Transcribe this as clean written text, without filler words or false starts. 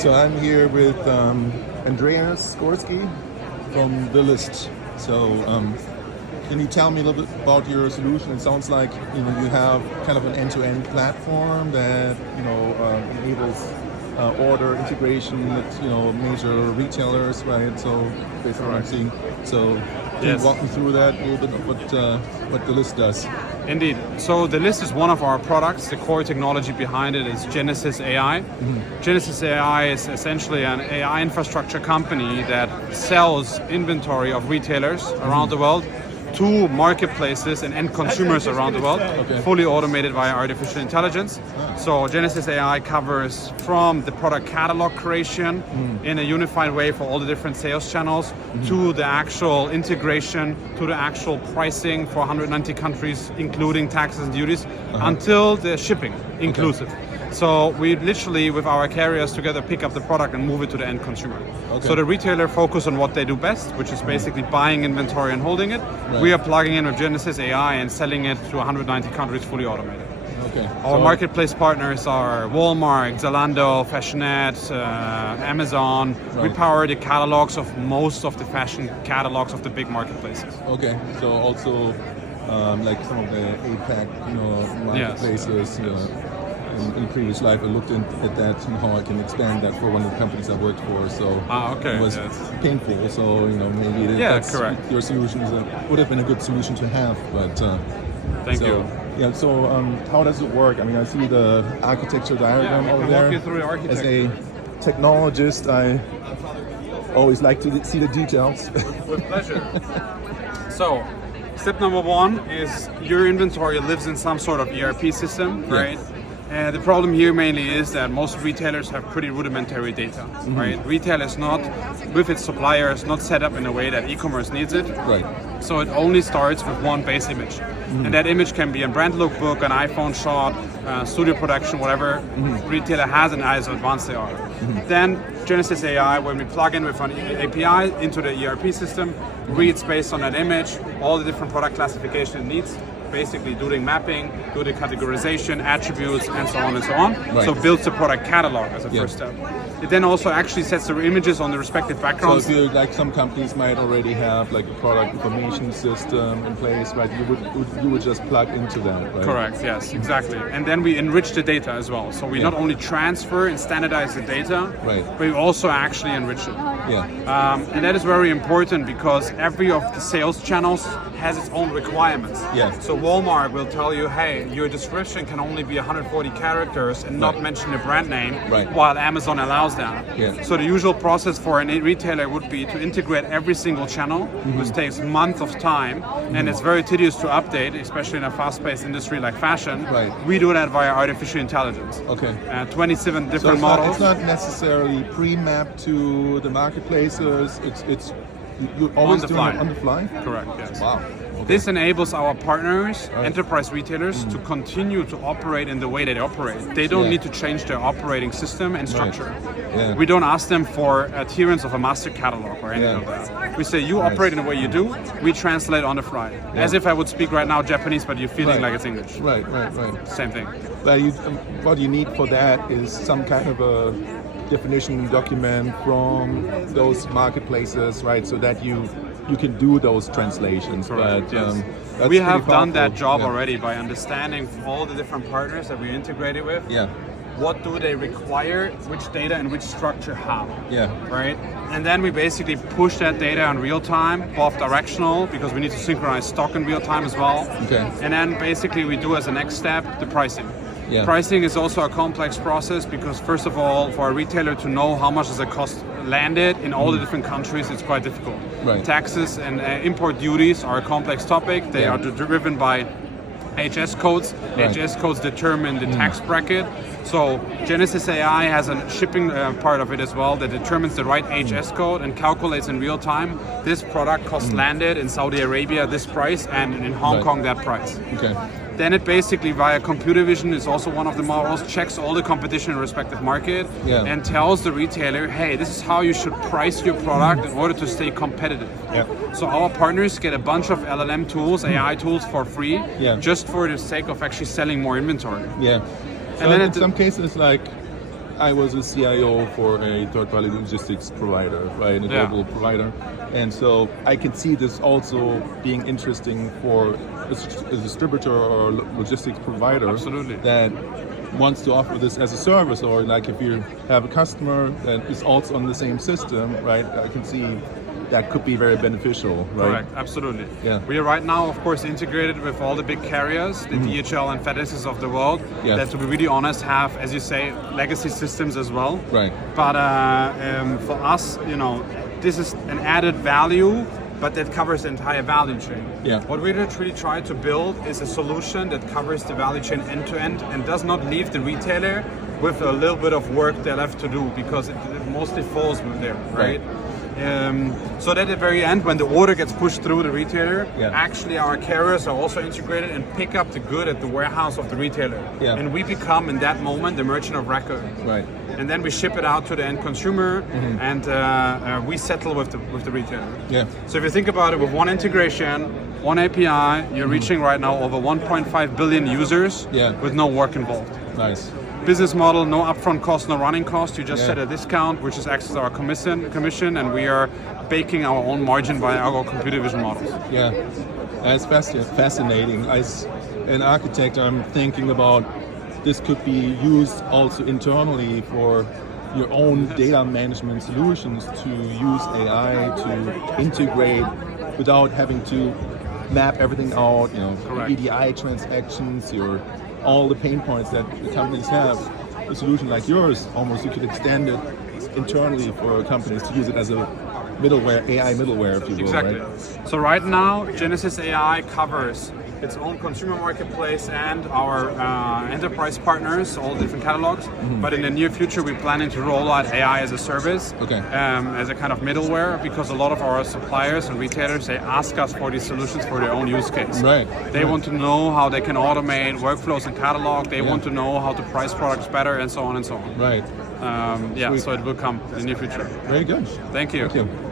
So I'm here with Andreas Skorski from The List. So can you tell me a little bit about your solution? It sounds like you have kind of an end-to-end platform that enables order integration with major retailers, right? So basically, what I'm seeing. So can you walk me through that a little bit? What The List does? Indeed. So The List is one of our products. The core technology behind it is Genesis AI. Mm-hmm. Genesis AI is essentially an AI infrastructure company that sells inventory of retailers around the world to marketplaces and end consumers around the world, fully automated via artificial intelligence. So Genesis AI covers from the product catalog creation in a unified way for all the different sales channels to the actual integration, to the actual pricing for 190 countries, including taxes and duties, until the shipping inclusive. So we literally, with our carriers together, pick up the product and move it to the end consumer. So the retailer focus on what they do best, which is basically buying inventory and holding it. We are plugging in with Genesis AI and selling it to 190 countries fully automated. Our marketplace partners are Walmart, Zalando, Fashionette, Amazon. We power the catalogs of most of the fashion catalogs of the big marketplaces. So also like some of the APAC marketplaces. In previous life, I looked at that and how I can expand that for one of the companies I worked for. So it was painful. So maybe correct. Your solution would have been a good solution to have. But thank you. Yeah. So how does it work? I mean, I see the architecture diagram over there. Walk you through the architecture. As a technologist, I always like to see the details. With pleasure. So, step number one is your inventory lives in some sort of ERP system, right? The problem here mainly is that most retailers have pretty rudimentary data, right? Retail is not, with its suppliers, not set up in a way that e-commerce needs it. Right. So it only starts with one base image. And that image can be a brand lookbook, an iPhone shot, studio production, whatever retailer has and as advanced they are. Then Genesis AI, when we plug in with an API into the ERP system, reads based on that image, all the different product classification it needs, basically doing mapping, do the categorization, attributes, and so on and so on. So builds the product catalog as a first step. It then also actually sets the images on the respective backgrounds. So like some companies might already have like a product information system in place, right? You would just plug into them, right? Correct, yes, exactly. And then we enrich the data as well. So we not only transfer and standardize the data, but we also actually enrich it. And that is very important because every of the sales channels has its own requirements. So Walmart will tell you, hey, your description can only be 140 characters and not mention the brand name, while Amazon allows that. So the usual process for a retailer would be to integrate every single channel, which takes months of time, and it's very tedious to update, especially in a fast-paced industry like fashion. We do that via artificial intelligence. 27 different models. It's not necessarily pre-mapped to the marketplaces. It's you always do it on the fly. Correct. Yes. Wow. This enables our partners, enterprise retailers, to continue to operate in the way they operate. They don't need to change their operating system and structure. We don't ask them for adherence of a master catalog or anything like that. We say, you operate in the way you do, we translate on the fly. As if I would speak right now Japanese, but you're feeling like it's English. Right. Same thing. But what you need for that is some kind of a definition document from those marketplaces, right? So that you can do those translations. Correct, we have done that job already by understanding all the different partners that we integrated with. What do they require, which data and which structure how. Right? And then we basically push that data in real time, both directional, because we need to synchronize stock in real time as well. And then basically we do as a next step the pricing. Pricing is also a complex process because first of all, for a retailer to know how much does it cost landed in all the different countries, it's quite difficult. Taxes and import duties are a complex topic. They are driven by HS codes. HS codes determine the tax bracket. So Genesis AI has a shipping part of it as well that determines the right HS code and calculates in real time this product cost landed in Saudi Arabia this price and in Hong Kong that price. Then it basically, via computer vision, is also one of the models, checks all the competition in a respective market and tells the retailer, hey, this is how you should price your product in order to stay competitive. So our partners get a bunch of LLM tools, AI tools for free, just for the sake of actually selling more inventory. So and then in some cases, like I was a CIO for a third-party logistics provider, right, a global provider, and so I can see this also being interesting for a distributor or logistics provider. Absolutely. That wants to offer this as a service, or like if you have a customer that is also on the same system, right? I can see that could be very beneficial, right? Correct, absolutely. Yeah. We are right now, of course, integrated with all the big carriers, the DHL and FedExes of the world, that, to be really honest, have, as you say, legacy systems as well. Right. But for us, this is an added value, but that covers the entire value chain. Yeah. What we really try to build is a solution that covers the value chain end to end and does not leave the retailer with a little bit of work they're left to do, because it mostly falls with there, right? So that at the very end, when the order gets pushed through the retailer, actually our carriers are also integrated and pick up the good at the warehouse of the retailer. Yeah. And we become, in that moment, the merchant of record. Right. And then we ship it out to the end consumer, and we settle with the retailer. Yeah. So if you think about it, with one integration, one API, you're reaching right now over 1.5 billion users with no work involved. Nice. Business model, no upfront cost, no running cost. You just set a discount, which is access to our commission, and we are baking our own margin by our computer vision models. Yeah, that's fascinating. As an architect, I'm thinking about this could be used also internally for your own data management solutions, to use AI to integrate without having to map everything out, EDI transactions, all the pain points that the companies have. A solution like yours, almost you could extend it internally for companies to use it as a middleware, AI middleware, if you will. Exactly. Right? So right now, Genesis AI covers its own consumer marketplace and our enterprise partners, all different catalogs. But in the near future, we're planning to roll out AI as a service, as a kind of middleware, because a lot of our suppliers and retailers, they ask us for these solutions for their own use case. Right. They want to know how they can automate workflows and catalog. They want to know how to price products better, and so on and so on. Right. So it will come in the near future. Very good. Thank you. Thank you.